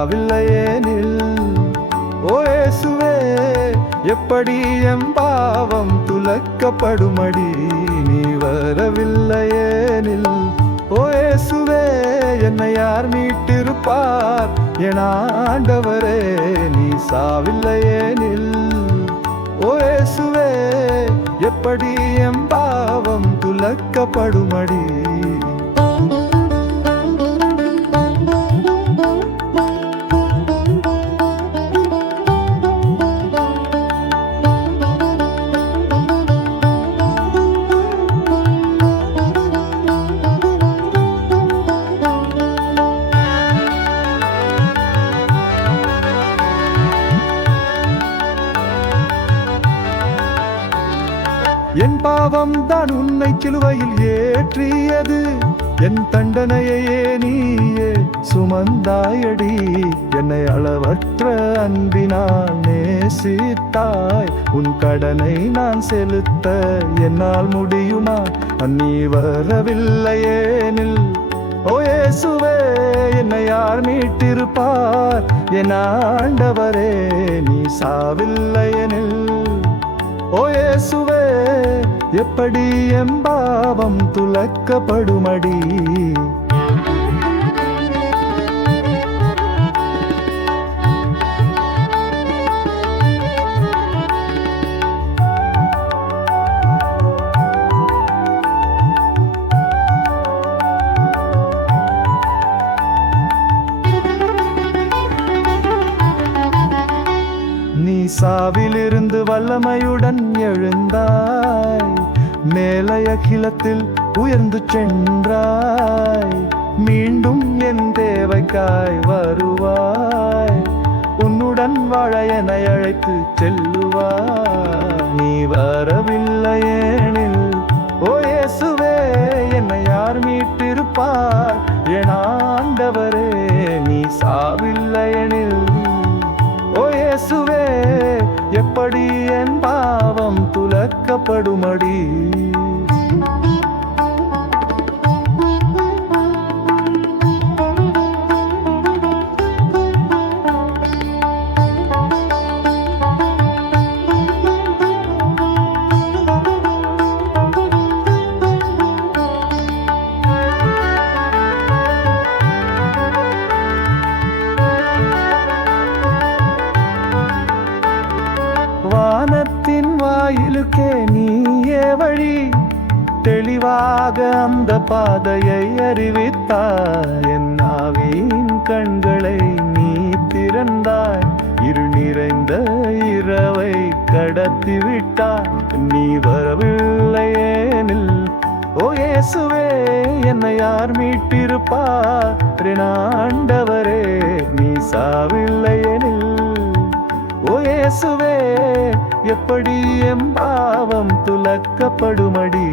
சாவில்லையேனில். ஓ இயேசுவே, எப்படி எம் பாவம் துலக்கப்படுமடி நீ வரவில்லையேனில். ஓ இயேசுவே, என்னை யார் மீட்டிருப்பார்? என் ஆண்டவரே, நீ சாவில்லையேனில். ஓ இயேசுவே, எப்படி எம் பாவம் துலக்கப்படுமடி. என் பாவம் தான் உன்னை சிலுவையில் ஏற்றியது, என் தண்டனையே நீயே சுமந்தாயடி. என்னை அளவற்ற அன்பினால் நேசித்தாய், உன் கடனை நான் செலுத்த என்னால் முடியுமா? நீ வரவில்லையேனில். ஓ இயேசுவே, என்னை யார் மீட்டிருப்பார்? என் ஆண்டவரே, நீ சாவில்லையெனில். ஓ இயேசுவே, எப்படி எம் பாவம் துலக்கப்படுமடி. நீ சாவிலிருந்து வல்லமையுடன் எழுந்தாய், மேலைய அகிலத்தில் உயர்ந்து சென்றாய். மீண்டும் என் தேவைக்காய் வருவாய், உன்னுடன் வாழ என்னை அழைத்து செல்லுவாய். நீ வரவில்லையேனில். ஓ இயேசுவே, என்னை யார் மீட்டிருப்பார்? என் ஆண்டவரே, நீ சாவில்லையெனில். ஓ இயேசுவே, எப்படி என் பாவம் துலக்கப்படுமடி. வானத்தின் வாயிலுக்கே நீயே வழி, தெளிவாக அந்த பாதையை அறிவித்தாய். என் ஆவியின் கண்களை நீ திறந்தாய், இருள் நிறைந்த இரவை கடத்தி விட்டாய். நீ வரவில்லையேனில். ஓ இயேசுவே, என்னை யார் மீட்டிருப்பார்? என் ஆண்டவரே, நீ சாவில்லையெனில். ஓ இயேசுவே, எப்படி எம் பாவம் துலக்கப்படுமடி.